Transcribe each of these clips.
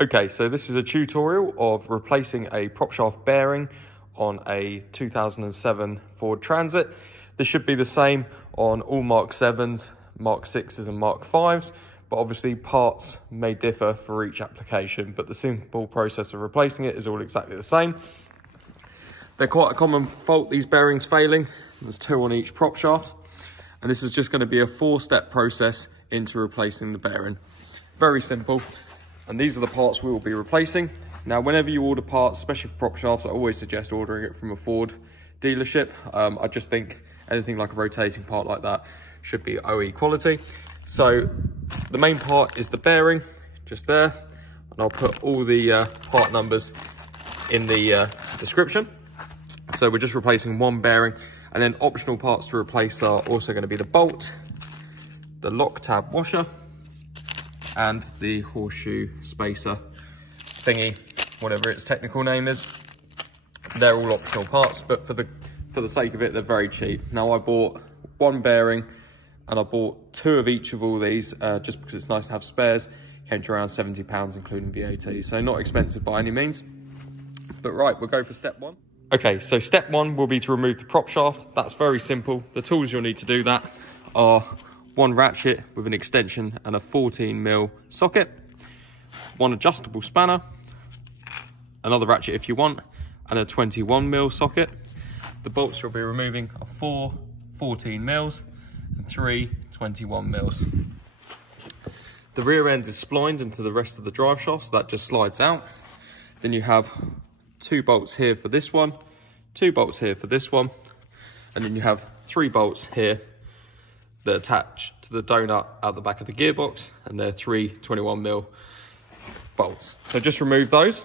Okay, so this is a tutorial of replacing a prop shaft bearing on a 2007 Ford Transit. This should be the same on all Mark 7s, Mark 6s and Mark 5s, but obviously parts may differ for each application, but the simple process of replacing it is all exactly the same. They're quite a common fault, these bearings failing. There's 2 on each prop shaft, and this is just going to be a 4-step process into replacing the bearing. Very simple. And these are the parts we will be replacing. Now, whenever you order parts, especially for prop shafts, I always suggest ordering it from a Ford dealership. I just think anything like a rotating part like that should be OE quality. So the main part is the bearing, just there. And I'll put all the part numbers in the description. So we're just replacing 1 bearing. And then optional parts to replace are also going to be the bolt, the lock tab washer, and the horseshoe spacer thingy, whatever its technical name is. They're all optional parts, but for the sake of it, they're very cheap. Now, I bought 1 bearing and I bought 2 of each of all these just because it's nice to have spares. Came to around £70 including VAT, so not expensive by any means. But right, we'll go for step 1. Okay, so step 1 will be to remove the prop shaft. That's very simple. The tools you'll need to do that are 1 ratchet with an extension and a 14mm socket, 1 adjustable spanner, another ratchet if you want, and a 21mm socket. The bolts you'll be removing are 4 14mm and 3 21mm. The rear end is splined into the rest of the drive shaft, so that just slides out. Then you have 2 bolts here for this one, 2 bolts here for this one, and then you have 3 bolts here that attach to the donut out the back of the gearbox, and they're 3 21mm bolts. So just remove those.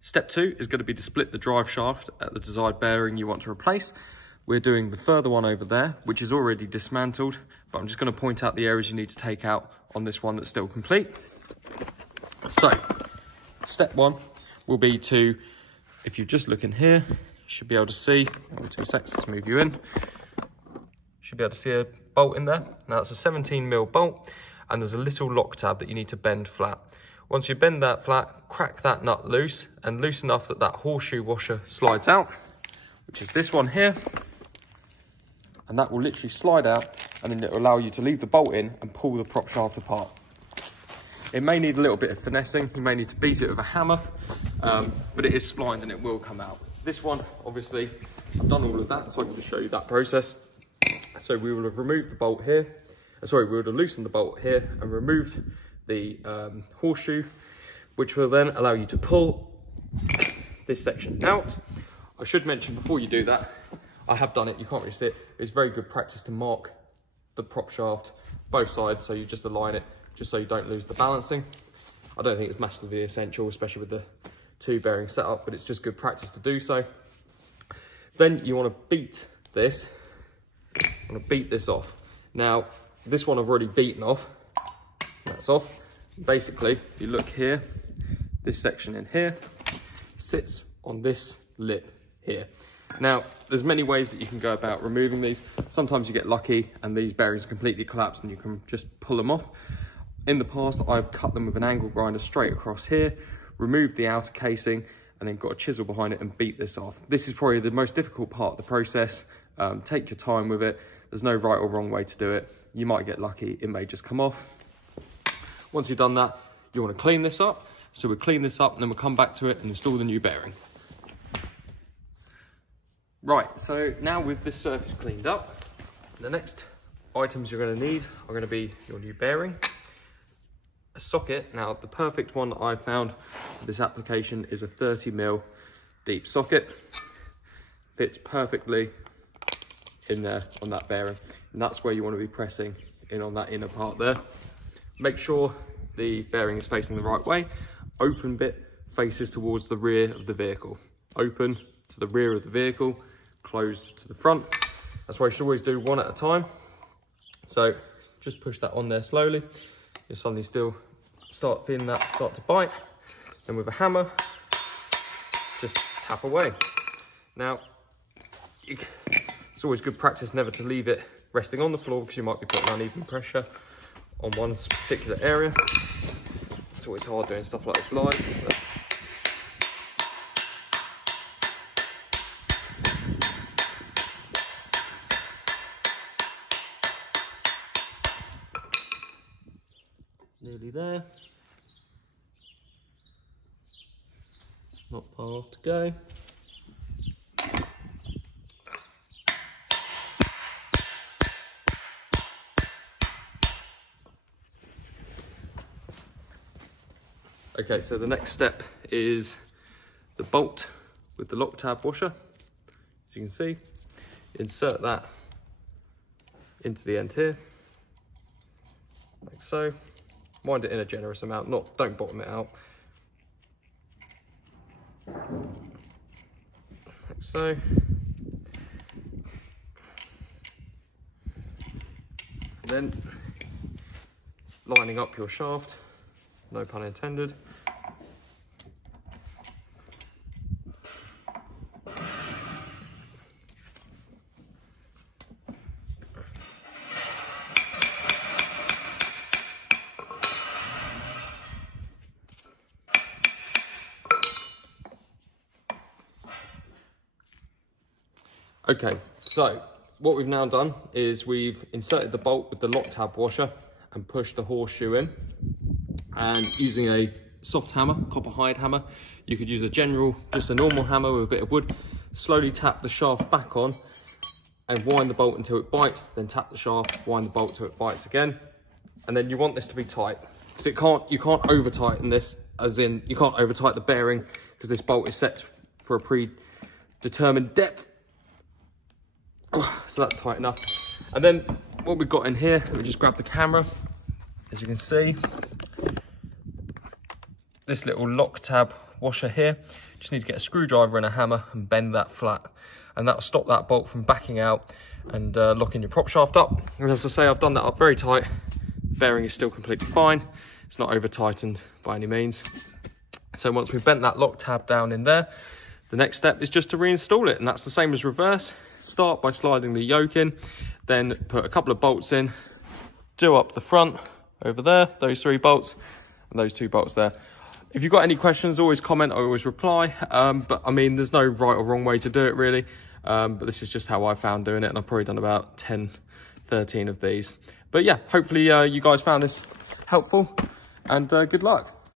Step 2 is going to be to split the drive shaft at the desired bearing you want to replace. We're doing the further one over there, which is already dismantled, but I'm just going to point out the areas you need to take out on this one that's still complete. So step 1 will be to, if you just look in here, you should be able to see, 2 seconds, let's move you in. Should be able to see a bolt in there. Now that's a 17mm bolt, and there's a little lock tab that you need to bend flat. Once you bend that flat, crack that nut loose, and loose enough that that horseshoe washer slides out, which is this one here. And that will literally slide out, and then it will allow you to leave the bolt in and pull the prop shaft apart. It may need a little bit of finessing. You may need to beat it with a hammer, but it is splined and it will come out. This one, obviously, I've done all of that, so I can just show you that process. So we will have removed the bolt here. We would have loosened the bolt here and removed the horseshoe, which will then allow you to pull this section out. I should mention before you do that, I have done it, you can't really see it. It's very good practice to mark the prop shaft, both sides, so you just align it, just so you don't lose the balancing. I don't think it's massively essential, especially with the 2 bearing setup, but it's just good practice to do so. Then you want to beat this. I'm going to beat this off. Now, this one I've already beaten off. That's off. Basically, if you look here, this section in here sits on this lip here. Now, there's many ways that you can go about removing these. Sometimes you get lucky and these bearings completely collapse and you can just pull them off. In the past, I've cut them with an angle grinder straight across here, removed the outer casing, and then got a chisel behind it and beat this off. This is probably the most difficult part of the process. Take your time with it. There's no right or wrong way to do it. You might get lucky, it may just come off. Once you've done that, you want to clean this up. So we'll clean this up and then we'll come back to it and install the new bearing. Right, so now with this surface cleaned up, the next items you're going to need are going to be your new bearing, a socket. Now, the perfect one that I found for this application is a 30mm deep socket. Fits perfectly in there on that bearing, and that's where you want to be pressing in on that inner part there. Make sure the bearing is facing the right way. Open bit faces towards the rear of the vehicle. Open to the rear of the vehicle, closed to the front. That's why you should always do 1 at a time. So just push that on there slowly. You'll suddenly still start feeling that start to bite. Then with a hammer, just tap away. Now, it's always good practice never to leave it resting on the floor because you might be putting uneven pressure on one particular area. It's always hard doing stuff like this live. But... nearly there. Not far off to go. Okay, so the next step is the bolt with the lock tab washer. As you can see, insert that into the end here, like so. Wind it in a generous amount, don't bottom it out. Like so. Then lining up your shaft, no pun intended. Okay, so what we've now done is we've inserted the bolt with the lock tab washer and pushed the horseshoe in. And using a soft hammer, copper hide hammer, you could use just a normal hammer with a bit of wood, slowly tap the shaft back on and wind the bolt until it bites, then tap the shaft, wind the bolt till it bites again. And then you want this to be tight. So you can't over tighten this, as in you can't over tighten the bearing because this bolt is set for a predetermined depth. So that's tight enough. And then what we've got in here, let me just grab the camera. As you can see, this little lock tab washer here, just need to get a screwdriver and a hammer and bend that flat. And that'll stop that bolt from backing out and locking your prop shaft up. And as I say, I've done that up very tight. The bearing is still completely fine. It's not over tightened by any means. So once we've bent that lock tab down in there, the next step is just to reinstall it. And that's the same as reverse. Start by sliding the yoke in, then put a couple of bolts in, do up the front over there, those 3 bolts, and those 2 bolts there. If you've got any questions, always comment, I always reply. But I mean, there's no right or wrong way to do it really. But this is just how I found doing it, and I've probably done about 10, 13 of these. But yeah, hopefully you guys found this helpful, and good luck.